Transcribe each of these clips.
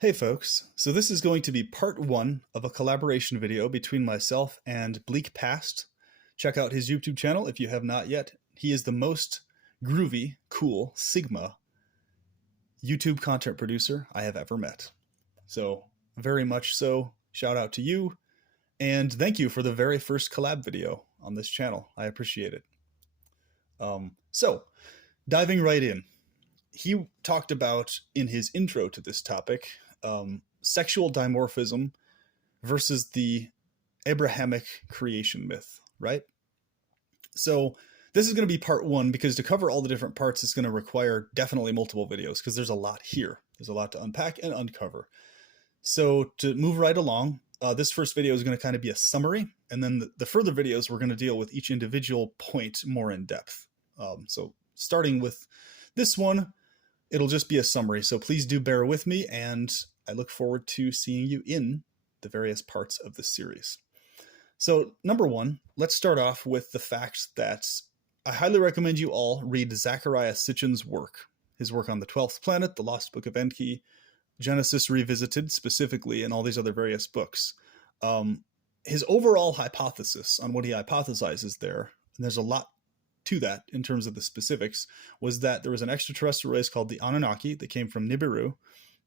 Hey folks, so this is going to be part one of a collaboration video between myself and Bleak Past. Check out his YouTube channel if you have not yet. He is the most groovy, cool, Sigma YouTube content producer I have ever met. So, very much so, shout out to you, and thank you for the very first collab video on this channel. I appreciate it. So, diving right in. He talked about, in his intro to this topic, sexual dimorphism versus the Abrahamic creation myth, right? So this is going to be part one, because to cover all the different parts is going to require definitely multiple videos, because there's a lot here. There's a lot to unpack and uncover. So to move right along, this first video is going to kind of be a summary, and then the further videos we're going to deal with each individual point more in depth. So starting with this one, it'll just be a summary, so please do bear with me, and I look forward to seeing you in the various parts of this series. So, number one, let's start off with the fact that I highly recommend you all read Zecharia Sitchin's work. His work on the 12th Planet, the Lost Book of Enki, Genesis Revisited specifically, and all these other various books. His overall hypothesis on what he hypothesizes there, and there's a lot to that in terms of the specifics, was that there was an extraterrestrial race called the Anunnaki that came from Nibiru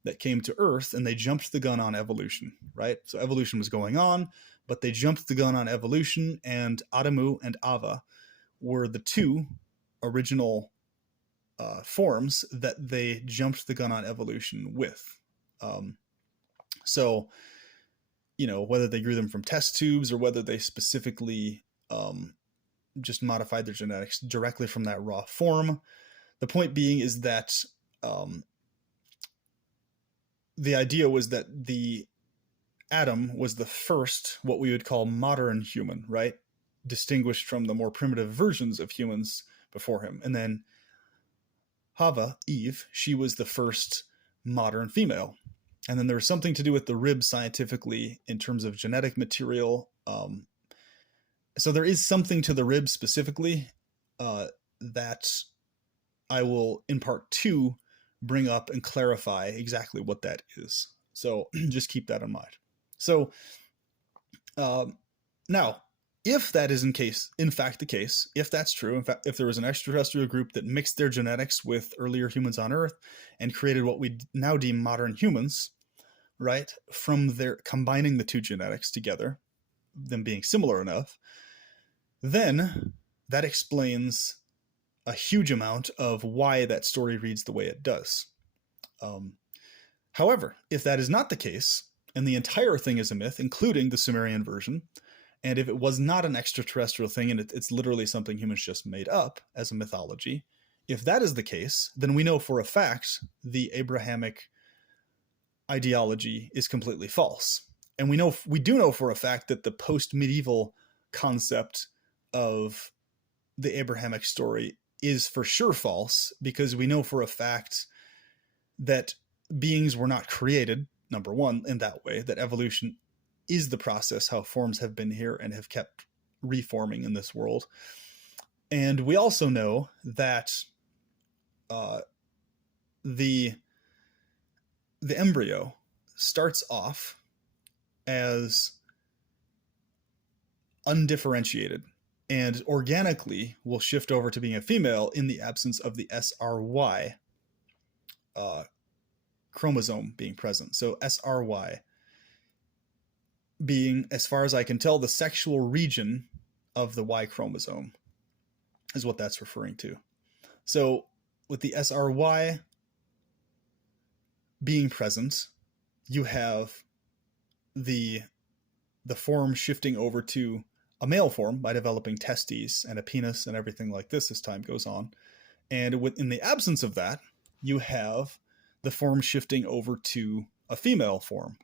that came to Earth, and they jumped the gun on evolution, right? So evolution was going on, but they jumped the gun on evolution, and Adamu and Ava were the two original forms that they jumped the gun on evolution with. So, you know, whether they grew them from test tubes or whether they specifically just modified their genetics directly from that raw form. The point being is that the idea was that the Adam was the first, what we would call modern human, right? Distinguished from the more primitive versions of humans before him. And then Hava, Eve, she was the first modern female. And then there was something to do with the rib scientifically in terms of genetic material. So there is something to the rib specifically that I will, in part two, bring up and clarify exactly what that is. So just keep that in mind. So now, if that is in fact the case, if that's true, in fact, if there was an extraterrestrial group that mixed their genetics with earlier humans on Earth and created what we now deem modern humans, right, from their combining the two genetics together, them being similar enough, then that explains a huge amount of why that story reads the way it does. However, if that is not the case, and the entire thing is a myth, including the Sumerian version, and if it was not an extraterrestrial thing and it's literally something humans just made up as a mythology, if that is the case, then we know for a fact the Abrahamic ideology is completely false. And we do know for a fact that the post-medieval concept of the Abrahamic story is for sure false, because we know for a fact that beings were not created, number one, in that way, that evolution is the process, how forms have been here and have kept reforming in this world. And we also know that the embryo starts off as undifferentiated and organically will shift over to being a female in the absence of the SRY chromosome being present. So SRY being, as far as I can tell, the sexual region of the Y chromosome is what that's referring to. So with the SRY being present, you have the form shifting over to a male form by developing testes and a penis and everything like this as time goes on. And in the absence of that, you have the form shifting over to a female form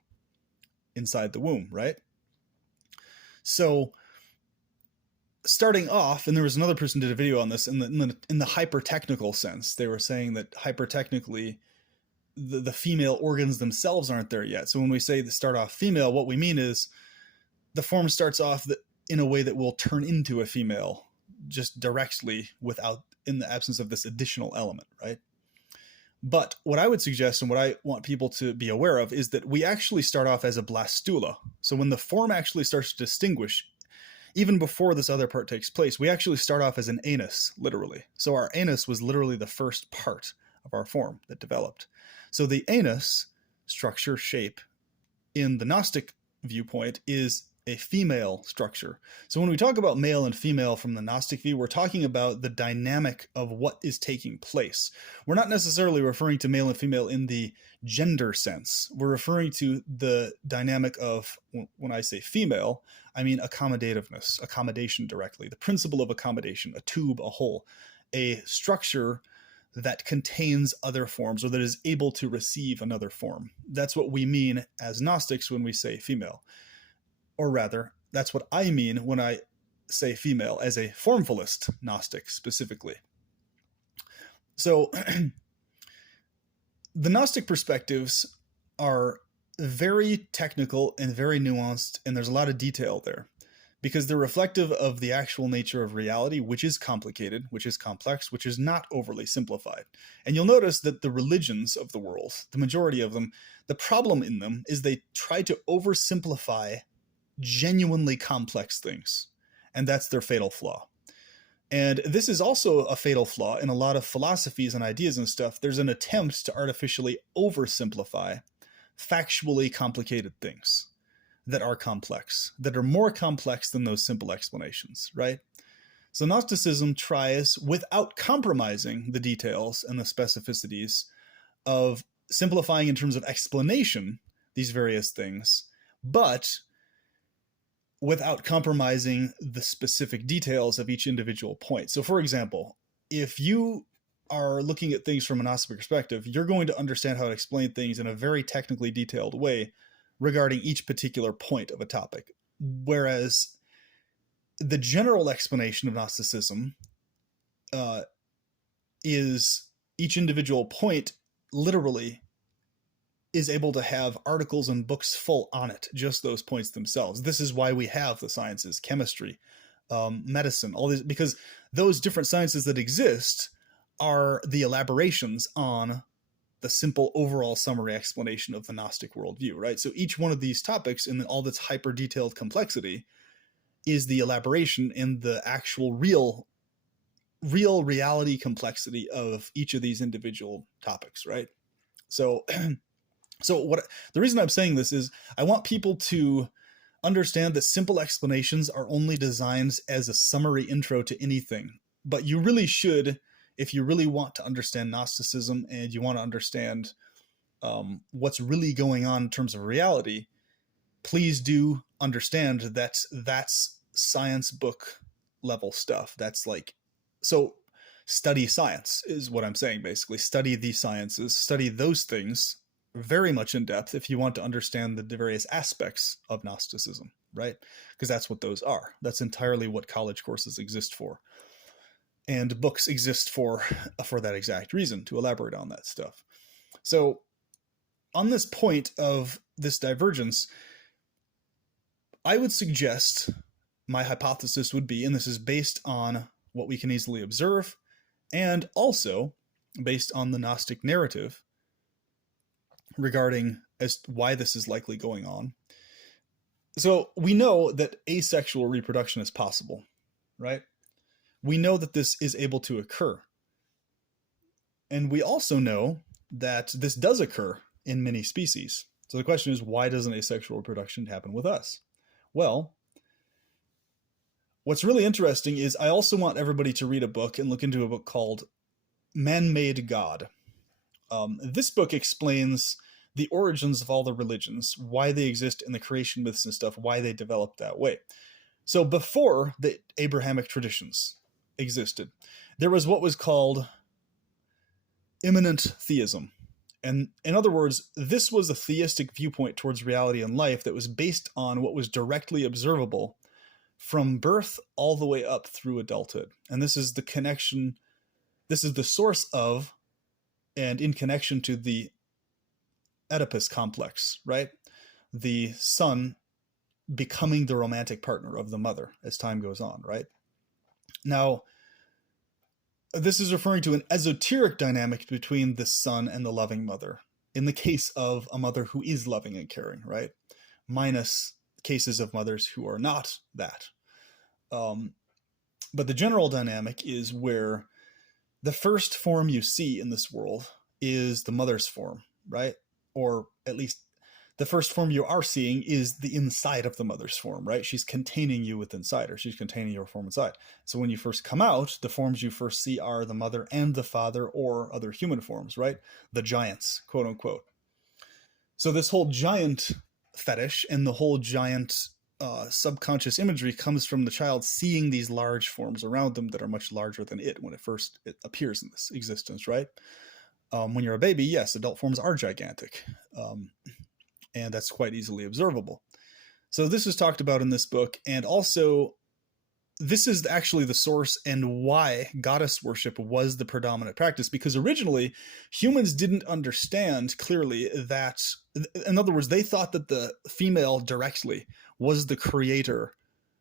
inside the womb, right? So starting off, and there was another person did a video on this in the hyper-technical sense. They were saying that hyper-technically the female organs themselves aren't there yet. So when we say to start off female, what we mean is the form starts off in a way that will turn into a female just directly without, in the absence of this additional element, right? But what I would suggest and what I want people to be aware of is that we actually start off as a blastula. So when the form actually starts to distinguish, even before this other part takes place, we actually start off as an anus, literally. So our anus was literally the first part of our form that developed. So the anus structure, shape, in the Gnostic viewpoint is a female structure. So when we talk about male and female from the Gnostic view, we're talking about the dynamic of what is taking place. We're not necessarily referring to male and female in the gender sense. We're referring to the dynamic of, when I say female, I mean accommodativeness, accommodation directly, the principle of accommodation, a tube, a hole, a structure that contains other forms or that is able to receive another form. That's what we mean as Gnostics when we say female. Or rather, that's what I mean when I say female as a formfulist Gnostic specifically. So the Gnostic perspectives are very technical and very nuanced, and there's a lot of detail there because they're reflective of the actual nature of reality, which is complicated, which is complex, which is not overly simplified. And you'll notice that the religions of the world, the majority of them, the problem in them is they try to oversimplify genuinely complex things, and that's their fatal flaw. And this is also a fatal flaw in a lot of philosophies and ideas and stuff. There's an attempt to artificially oversimplify factually complicated things that are complex, that are more complex than those simple explanations, right? So Gnosticism tries, without compromising the details and the specificities, of simplifying in terms of explanation these various things, but without compromising the specific details of each individual point. So for example, if you are looking at things from a Gnostic perspective, you're going to understand how to explain things in a very technically detailed way regarding each particular point of a topic. Whereas the general explanation of Gnosticism is each individual point literally is able to have articles and books full on it, just those points themselves. This is why we have the sciences, chemistry, medicine, all these, because those different sciences that exist are the elaborations on the simple overall summary explanation of the Gnostic worldview, right? So each one of these topics in all this hyper detailed complexity is the elaboration in the actual real reality complexity of each of these individual topics, right? So what the reason I'm saying this is I want people to understand that simple explanations are only designed as a summary intro to anything. But you really should, if you really want to understand Gnosticism and you want to understand what's really going on in terms of reality, please do understand that that's science book level stuff. That's like, so study science is what I'm saying, basically. Study the sciences, study those things very much in depth if you want to understand the various aspects of Gnosticism, right? Because that's what those are. That's entirely what college courses exist for. And books exist for that exact reason, to elaborate on that stuff. So on this point of this divergence, I would suggest my hypothesis would be, and this is based on what we can easily observe, and also based on the Gnostic narrative regarding as why this is likely going on. So we know that asexual reproduction is possible, right? We know that this is able to occur. And we also know that this does occur in many species. So the question is, why doesn't asexual reproduction happen with us? Well, what's really interesting is I also want everybody to read a book and look into a book called Man-Made God. This book explains the origins of all the religions, why they exist in the creation myths and stuff, why they developed that way. So before the Abrahamic traditions existed, there was what was called immanent theism. And in other words, this was a theistic viewpoint towards reality and life that was based on what was directly observable from birth all the way up through adulthood. And this is the connection, this is the source of, and in connection to the Oedipus complex, right? The son becoming the romantic partner of the mother as time goes on, right? Now, This is referring to an esoteric dynamic between the son and the loving mother. In the case of a mother who is loving and caring, right? Minus cases of mothers who are not that. But the general dynamic is where the first form you see in this world is the mother's form, right? Or at least the first form you are seeing is the inside of the mother's form, right? She's containing you with inside her. She's containing your form inside. So when you first come out, the forms you first see are the mother and the father or other human forms, right? The giants, quote unquote. So this whole giant fetish and the whole giant subconscious imagery comes from the child seeing these large forms around them that are much larger than it when it appears in this existence, right? When you're a baby, yes, adult forms are gigantic. And that's quite easily observable. So this is talked about in this book, and also this is actually the source and why goddess worship was the predominant practice, because originally humans didn't understand clearly that, in other words, they thought that the female directly was the creator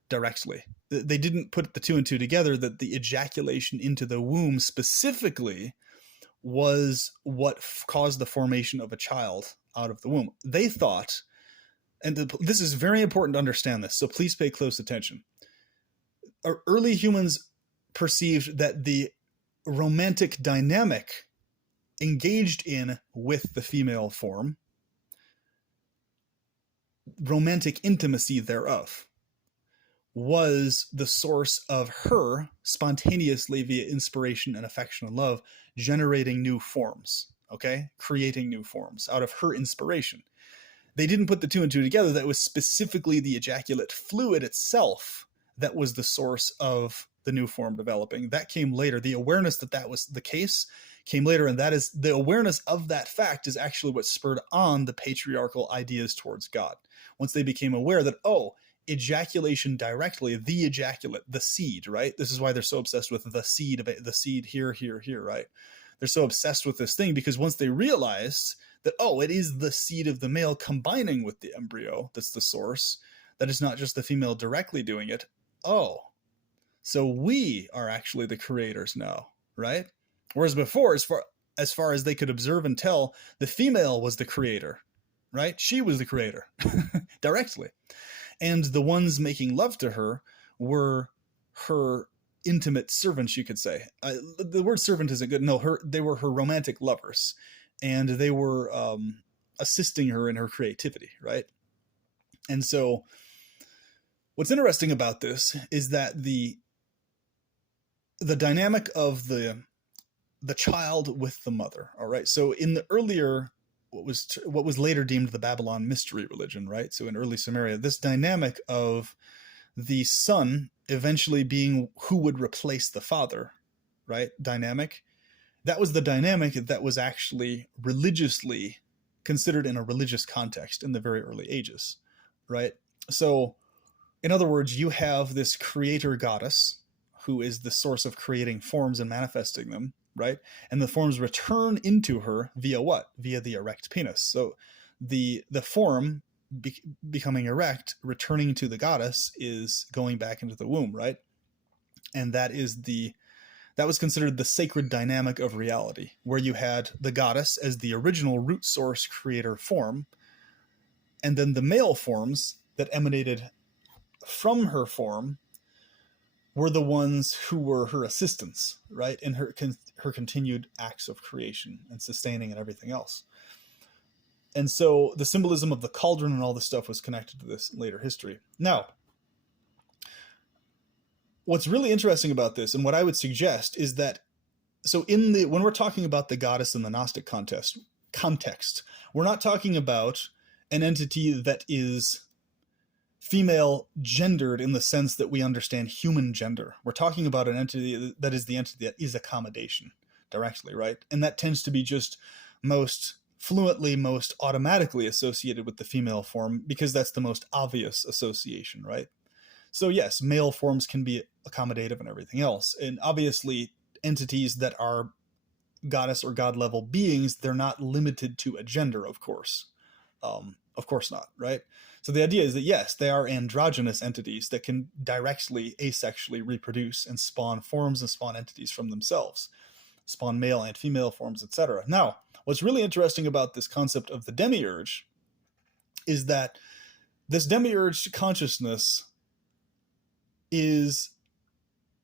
directly. They didn't put the two and two together, that the ejaculation into the womb specifically was what caused the formation of a child out of the womb. They thought, and this is very important to understand this, so please pay close attention. Early humans perceived that the romantic dynamic engaged in with the female form, romantic intimacy thereof, was the source of her spontaneously, via inspiration and affection and love, generating new forms, okay? Creating new forms out of her inspiration. They didn't put the two and two together. That was specifically the ejaculate fluid itself that was the source of the new form developing. That came later. The awareness that that was the case came later, and that is the awareness of that fact is actually what spurred on the patriarchal ideas towards God. Once they became aware that, oh, ejaculation directly, the ejaculate, the seed, right? This is why they're so obsessed with the seed here, right? They're so obsessed with this thing because once they realized that, oh, it is the seed of the male combining with the embryo that's the source, that is not just the female directly doing it. Oh, so we are actually the creators now, right? Whereas before, as far as they could observe and tell, the female was the creator, right? She was the creator directly. And the ones making love to her were her intimate servants, you could say. The word servant isn't good. No, they were her romantic lovers, and they were assisting her in her creativity, right? And so what's interesting about this is that the dynamic of the child with the mother, all right? So in the earlier, what was later deemed the Babylon mystery religion, right? So in early Sumeria, this dynamic of the son eventually being who would replace the father, right? Dynamic. That was the dynamic that was actually religiously considered in a religious context in the very early ages, right? So in other words, you have this creator goddess who is the source of creating forms and manifesting them, right? And the forms return into her via what? Via the erect penis. So the form becoming erect, returning to the goddess, is going back into the womb, right? And that was considered the sacred dynamic of reality, where you had the goddess as the original root source creator form, and then the male forms that emanated from her form were the ones who were her assistants, right? In her continued acts of creation and sustaining and everything else. And so the symbolism of the cauldron and all this stuff was connected to this later history. Now, what's really interesting about this, and what I would suggest, is that, so when we're talking about the goddess in the Gnostic context, we're not talking about an entity that is female gendered in the sense that we understand human gender. We're talking about an entity that is the entity that is accommodation directly, right? And that tends to be just most fluently, most automatically associated with the female form because that's the most obvious association, right? So yes, male forms can be accommodative and everything else. And obviously entities that are goddess or god level beings, they're not limited to a gender, of course, Of course not, right? So the idea is that yes, they are androgynous entities that can directly asexually reproduce and spawn forms and spawn entities from themselves, spawn male and female forms, etc. Now, what's really interesting about this concept of the demiurge is that this demiurge consciousness is,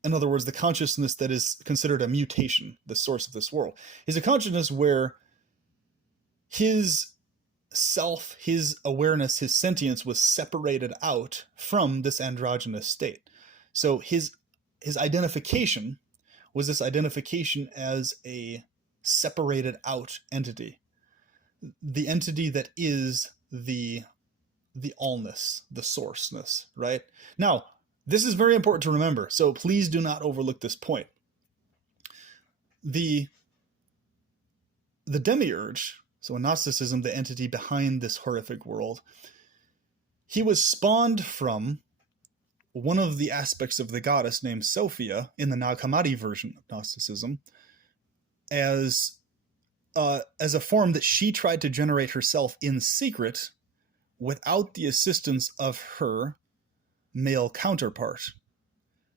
in other words, the consciousness that is considered a mutation, the source of this world, is a consciousness where his self, his awareness, his sentience was separated out from this androgynous state. So his identification was this identification as a separated out entity, the entity that is the allness, the sourceness, right? Now, this is very important to remember, so please do not overlook this point. The demiurge, so in Gnosticism, the entity behind this horrific world, he was spawned from one of the aspects of the goddess named Sophia in the Nag Hammadi version of Gnosticism as a form that she tried to generate herself in secret without the assistance of her male counterpart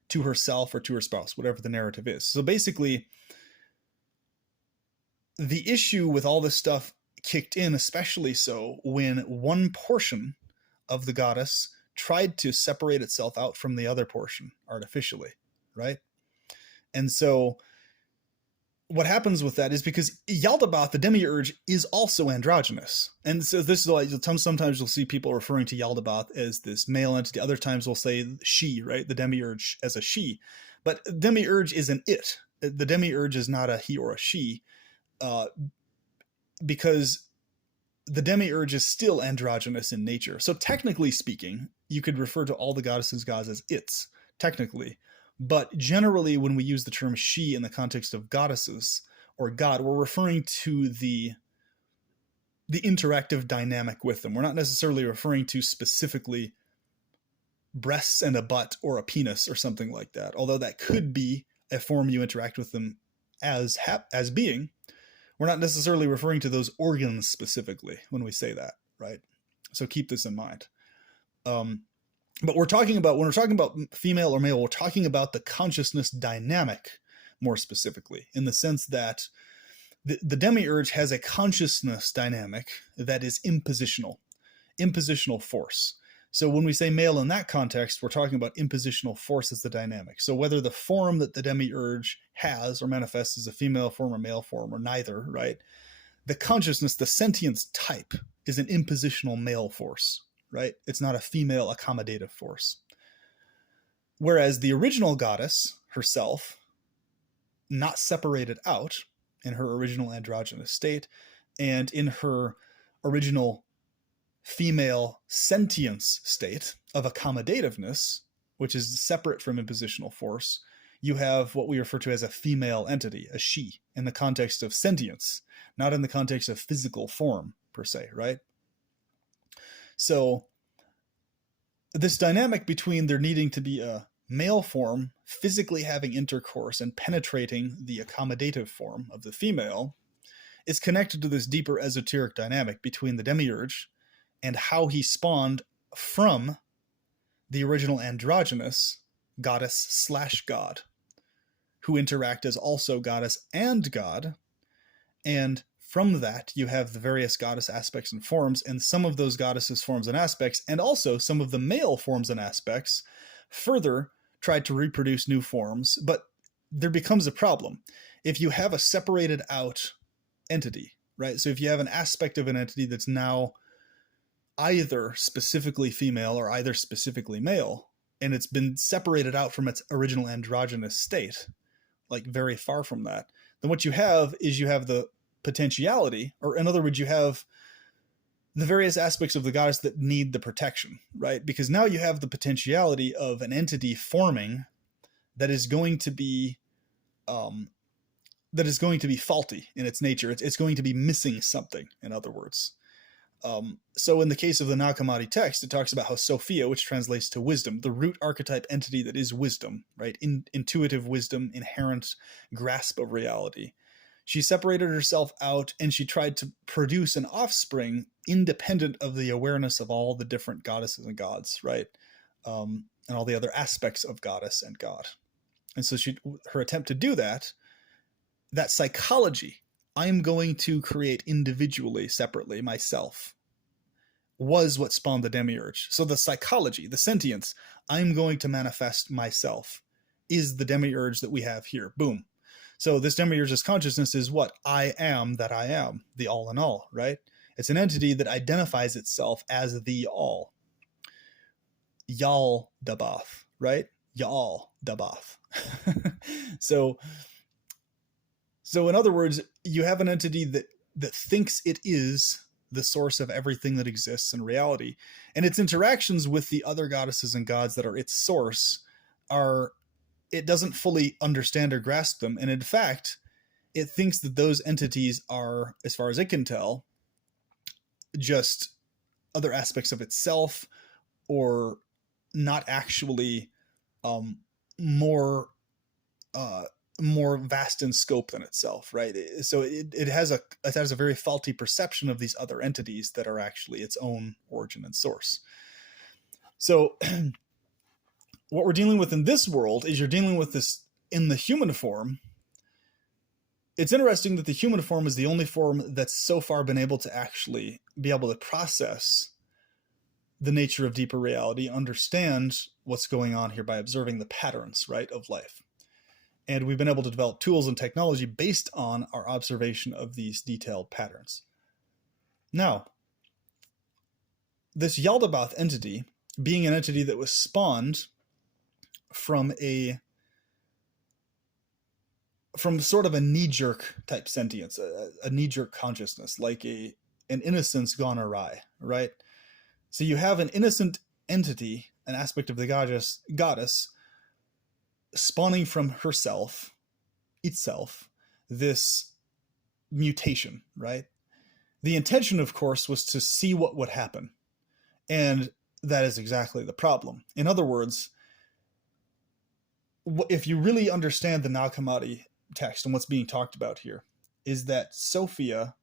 to herself or to her spouse, whatever the narrative is. So basically, the issue with all this stuff kicked in, especially so when one portion of the goddess tried to separate itself out from the other portion artificially, right? And so what happens with that is because Yaldabaoth, the demiurge, is also androgynous. And so this is like, sometimes you'll see people referring to Yaldabaoth as this male entity. Other times we'll say she, right? The demiurge as a she. But demiurge is an it. The demiurge is not a he or a she, because the demiurge is still androgynous in nature. So technically speaking, you could refer to all the goddesses' gods as its, technically. But generally, when we use the term she in the context of goddesses or God, we're referring to the interactive dynamic with them. We're not necessarily referring to specifically breasts and a butt or a penis or something like that, although that could be a form you interact with them as being. We're not necessarily referring to those organs specifically when we say that, right? So keep this in mind. But when we're talking about female or male, we're talking about the consciousness dynamic more specifically, in the sense that the demiurge has a consciousness dynamic that is impositional force. So when we say male in that context, we're talking about impositional force as the dynamic. So whether the form that the demiurge has or manifests as a female form or male form or neither, right? The consciousness, the sentience type, is an impositional male force, right? It's not a female accommodative force. Whereas the original goddess herself, not separated out in her original androgynous state and in her original female sentience state of accommodativeness, which is separate from impositional force, you have what we refer to as a female entity, a she, in the context of sentience, not in the context of physical form per se, right? So this dynamic between there needing to be a male form physically having intercourse and penetrating the accommodative form of the female is connected to this deeper esoteric dynamic between the demiurge and how he spawned from the original androgynous goddess / god, who interact as also goddess and god. And from that, you have the various goddess aspects and forms, and some of those goddesses' forms and aspects, and also some of the male forms and aspects, further tried to reproduce new forms. But there becomes a problem. If you have a separated out entity, right? So if you have an aspect of an entity that's now either specifically female or either specifically male, and it's been separated out from its original androgynous state, like very far from that, then what you have is you have the potentiality, or in other words, you have the various aspects of the goddess that need the protection, right? Because now you have the potentiality of an entity forming that is going to be faulty in its nature. It's going to be missing something, in other words. So in the case of the Nag Hammadi text, it talks about how Sophia, which translates to wisdom, the root archetype entity that is wisdom, right? Intuitive wisdom, inherent grasp of reality. She separated herself out and she tried to produce an offspring independent of the awareness of all the different goddesses and gods, right? And all the other aspects of goddess and god. And so her attempt to do that psychology, I'm going to create individually, separately, myself, was what spawned the Demiurge. So the psychology, the sentience, I'm going to manifest myself, is the Demiurge that we have here. Boom. So this Demiurge's consciousness is what? I am that I am, the all in all, right? It's an entity that identifies itself as the all. Yal Dabath, right? Yal Dabath. So in other words, you have an entity that thinks it is the source of everything that exists in reality. And its interactions with the other goddesses and gods that are its source it doesn't fully understand or grasp them. And in fact, it thinks that those entities are, as far as it can tell, just other aspects of itself, or not actually more vast in scope than itself, right? So it has a very faulty perception of these other entities that are actually its own origin and source. So what we're dealing with in this world is you're dealing with this in the human form. It's interesting that the human form is the only form that's so far been able to actually be able to process the nature of deeper reality, understand what's going on here by observing the patterns, right, of life. And we've been able to develop tools and technology based on our observation of these detailed patterns. Now, this Yaldabaoth entity, being an entity that was spawned from sort of a knee-jerk type sentience, a knee-jerk consciousness, like an innocence gone awry, right? So you have an innocent entity, an aspect of the goddess, spawning from itself, this mutation, right? The intention, of course, was to see what would happen. And that is exactly the problem. In other words, if you really understand the Nag Hammadi text and what's being talked about here, is that Sophia,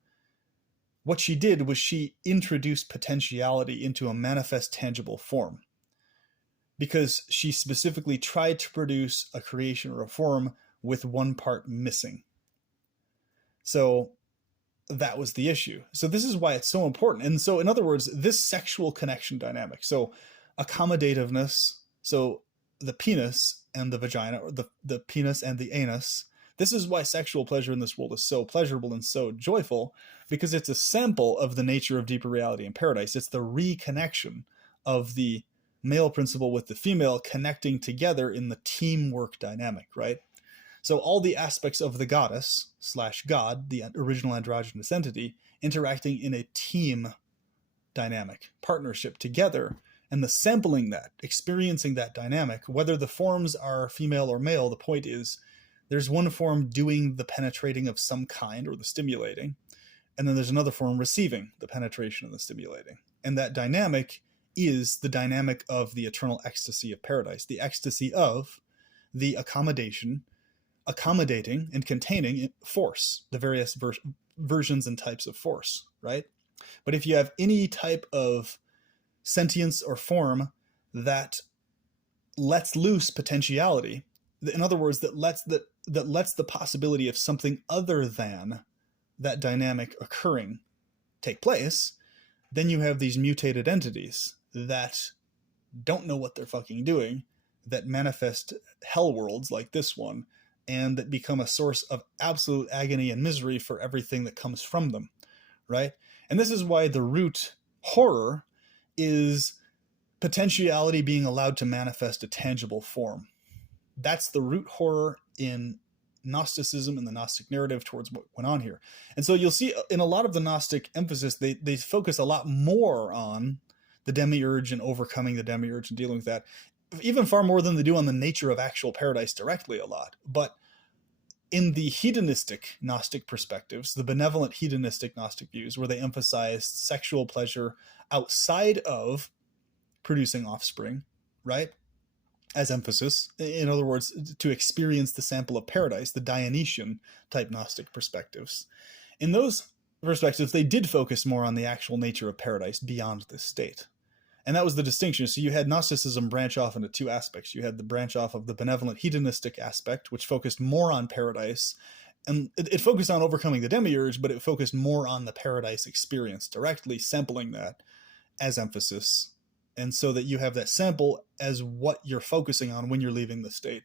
what she did was she introduced potentiality into a manifest, tangible form, because she specifically tried to produce a creation or a form with one part missing. So that was the issue. So this is why it's so important. And so, in other words, this sexual connection dynamic, so accommodativeness, so the penis and the vagina, or the penis and the anus, this is why sexual pleasure in this world is so pleasurable and so joyful, because it's a sample of the nature of deeper reality in paradise. It's the reconnection of the male principle with the female connecting together in the teamwork dynamic, right? So all the aspects of the goddess / god, the original androgynous entity, interacting in a team dynamic, partnership together, and the sampling that, experiencing that dynamic, whether the forms are female or male, the point is there's one form doing the penetrating of some kind, or the stimulating, and then there's another form receiving the penetration and the stimulating. And that dynamic is the dynamic of the eternal ecstasy of paradise, the ecstasy of the accommodating and containing force, the various versions and types of force, right? But if you have any type of sentience or form that lets loose potentiality, in other words, that lets the possibility of something other than that dynamic occurring take place, then you have these mutated entities that don't know what they're fucking doing, that manifest hell worlds like this one, and that become a source of absolute agony and misery for everything that comes from them, right? And this is why the root horror is potentiality being allowed to manifest a tangible form. That's the root horror in Gnosticism and the Gnostic narrative towards what went on here. And so you'll see in a lot of the Gnostic emphasis, they focus a lot more on the Demiurge and overcoming the Demiurge and dealing with that, even far more than they do on the nature of actual paradise directly a lot. But in the hedonistic Gnostic perspectives, the benevolent hedonistic Gnostic views, where they emphasized sexual pleasure outside of producing offspring, right? as emphasis. In other words, to experience the sample of paradise, the Dionysian type Gnostic perspectives. In those perspectives, they did focus more on the actual nature of paradise beyond this state. And that was the distinction. So you had Gnosticism branch off into two aspects. You had the branch off of the benevolent hedonistic aspect, which focused more on paradise. And it focused on overcoming the Demiurge, but it focused more on the paradise experience, directly sampling that as emphasis. And so that you have that sample as what you're focusing on when you're leaving the state.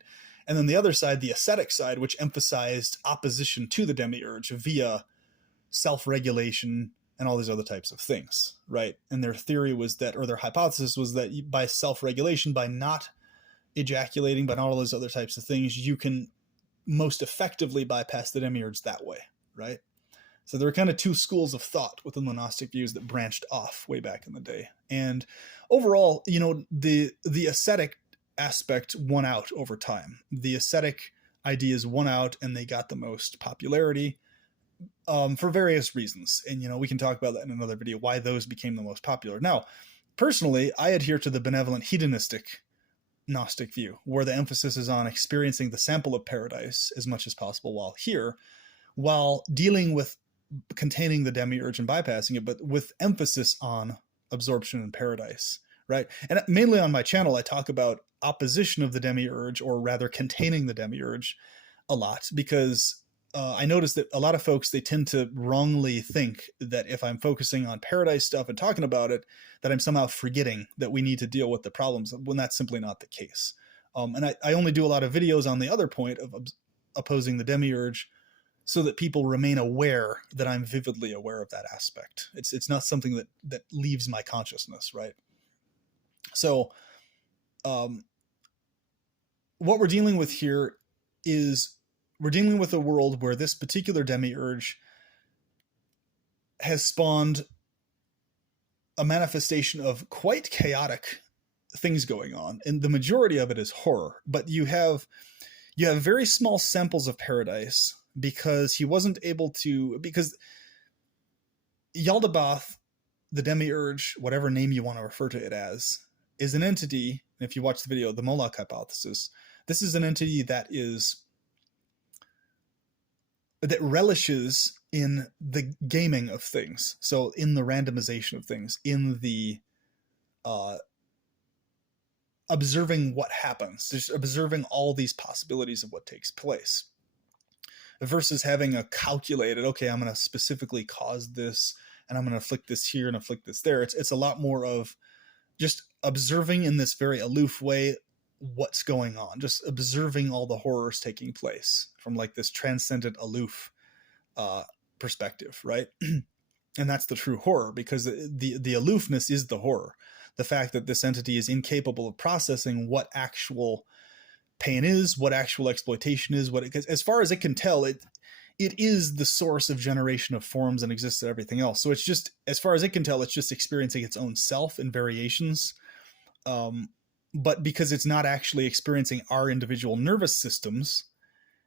And then the other side, the ascetic side, which emphasized opposition to the Demiurge via self-regulation and all these other types of things, right? And their theory was that, or their hypothesis was that by self-regulation, by not ejaculating, by all those other types of things, you can most effectively bypass the Demiurge that way, right? So there were kind of two schools of thought within the Gnostic views that branched off way back in the day. And overall, you know, the ascetic aspect won out over time. The ascetic ideas won out and they got the most popularity. For various reasons. And, you know, we can talk about that in another video, why those became the most popular. Now, personally, I adhere to the benevolent hedonistic Gnostic view, where the emphasis is on experiencing the sample of paradise as much as possible while here, while dealing with containing the Demiurge and bypassing it, but with emphasis on absorption in paradise, right? And mainly on my channel, I talk about opposition of the Demiurge, or rather containing the Demiurge a lot, because I noticed that a lot of folks, they tend to wrongly think that if I'm focusing on paradise stuff and talking about it, that I'm somehow forgetting that we need to deal with the problems, when that's simply not the case. And I only do a lot of videos on the other point of opposing the Demiurge so that people remain aware that I'm vividly aware of that aspect. It's not something that leaves my consciousness, right? So what we're dealing with here is we're dealing with a world where this particular Demiurge has spawned a manifestation of quite chaotic things going on. And the majority of it is horror. But you have very small samples of paradise because he wasn't able to, because Yaldabaoth, the Demiurge, whatever name you want to refer to it as, is an entity, and if you watch the video, the Moloch hypothesis, this is an entity that relishes in the gaming of things. So in the randomization of things, in the observing what happens, just observing all these possibilities of what takes place, versus having a calculated, okay, I'm going to specifically cause this, and I'm going to afflict this here and afflict this there. It's a lot more of just observing in this very aloof way what's going on, just observing all the horrors taking place from like this transcendent aloof perspective, right? And that's the true horror, because the aloofness is the horror. The fact that this entity is incapable of processing what actual pain is, what actual exploitation is, because as far as it can tell, it is the source of generation of forms and exists in everything else. So it's just, as far as it can tell, it's just experiencing its own self in variations. But because it's not actually experiencing our individual nervous systems,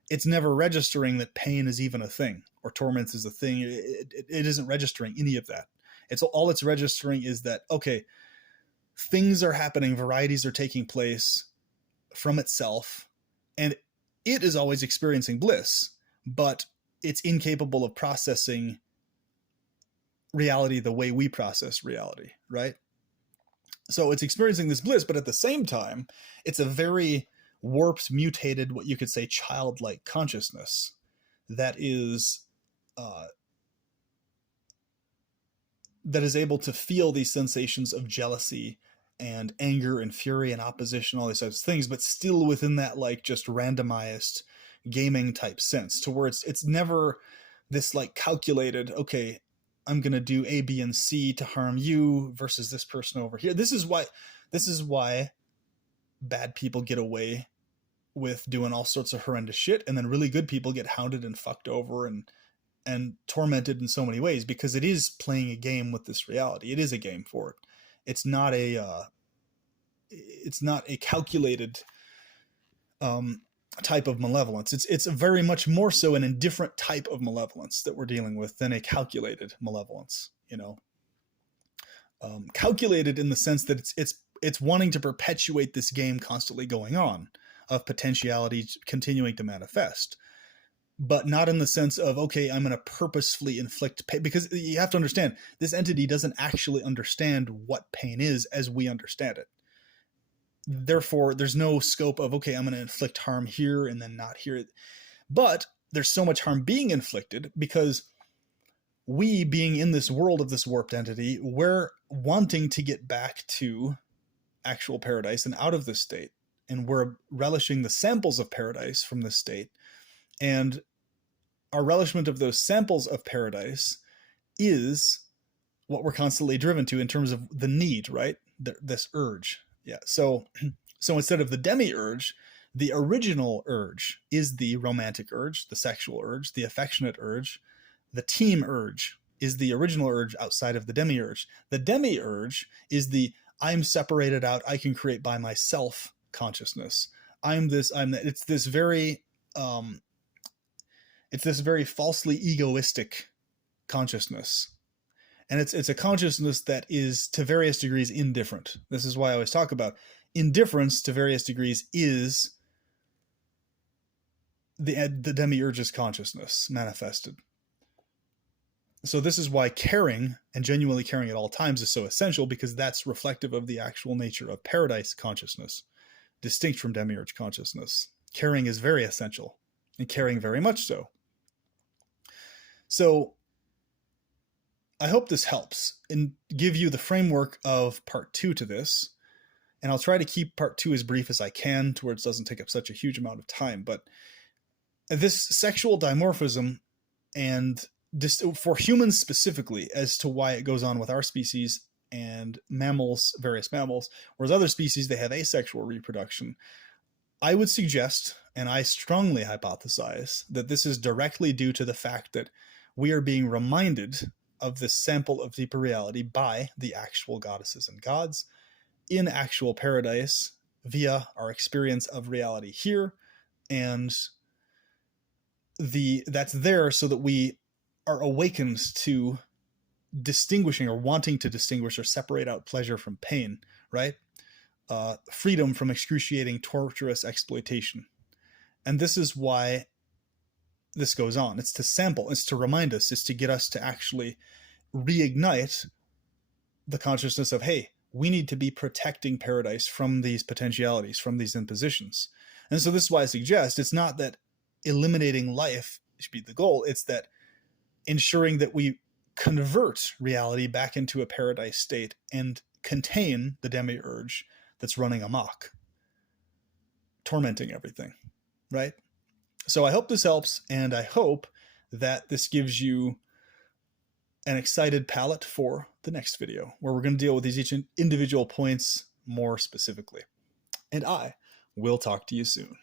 it's never registering that pain is even a thing, or torment is a thing. It isn't registering any of that. All it's registering is that, okay, things are happening, varieties are taking place from itself, and it is always experiencing bliss, but it's incapable of processing reality the way we process reality, right? So it's experiencing this bliss, but at the same time, it's a very warped, mutated, what you could say childlike consciousness that is able to feel these sensations of jealousy and anger and fury and opposition, all these types of things, but still within that like just randomized gaming type sense, to where it's never this like calculated, okay, I'm going to do A, B, and C to harm you versus this person over here. This is why bad people get away with doing all sorts of horrendous shit, and then really good people get hounded and fucked over and tormented in so many ways, because it is playing a game with this reality. It is a game for it. It's not a calculated type of malevolence. It's very much more so an indifferent type of malevolence that we're dealing with than a calculated malevolence. You know, calculated in the sense that it's wanting to perpetuate this game constantly going on of potentialities continuing to manifest, but not in the sense of, okay, I'm going to purposefully inflict pain, because you have to understand this entity doesn't actually understand what pain is as we understand it. Therefore, there's no scope of, okay, I'm going to inflict harm here and then not here. But there's so much harm being inflicted because we, being in this world of this warped entity, we're wanting to get back to actual paradise and out of this state. And we're relishing the samples of paradise from this state. And our relishment of those samples of paradise is what we're constantly driven to in terms of the need, right? This urge. Yeah. So instead of the demiurge, the original urge is the romantic urge, the sexual urge, the affectionate urge. The team urge is the original urge outside of the demiurge. The demiurge is the I'm separated out, I can create by myself consciousness. I'm that. It's this very falsely egoistic consciousness. And it's a consciousness that is to various degrees indifferent. This is why I always talk about indifference to various degrees is the demiurge's consciousness manifested. So this is why caring, and genuinely caring at all times, is so essential, because that's reflective of the actual nature of paradise consciousness, distinct from demiurge consciousness. Caring is very essential, and caring very much so. So I hope this helps and give you the framework of part 2 to this. And I'll try to keep part 2 as brief as I can to where it doesn't take up such a huge amount of time. But this sexual dimorphism, and for humans specifically, as to why it goes on with our species and mammals, various mammals, whereas other species, they have asexual reproduction. I would suggest, and I strongly hypothesize, that this is directly due to the fact that we are being reminded of this sample of deeper reality by the actual goddesses and gods in actual paradise via our experience of reality here. And that's there so that we are awakened to distinguishing or wanting to distinguish or separate out pleasure from pain, right? Freedom from excruciating, torturous exploitation. And this is why this goes on. It's to sample, it's to remind us, it's to get us to actually reignite the consciousness of, hey, we need to be protecting paradise from these potentialities, from these impositions. And so this is why I suggest it's not that eliminating life should be the goal. It's that ensuring that we convert reality back into a paradise state and contain the demiurge that's running amok, tormenting everything, right? So I hope this helps, and I hope that this gives you an excited palette for the next video, where we're going to deal with these each individual points more specifically. And I will talk to you soon.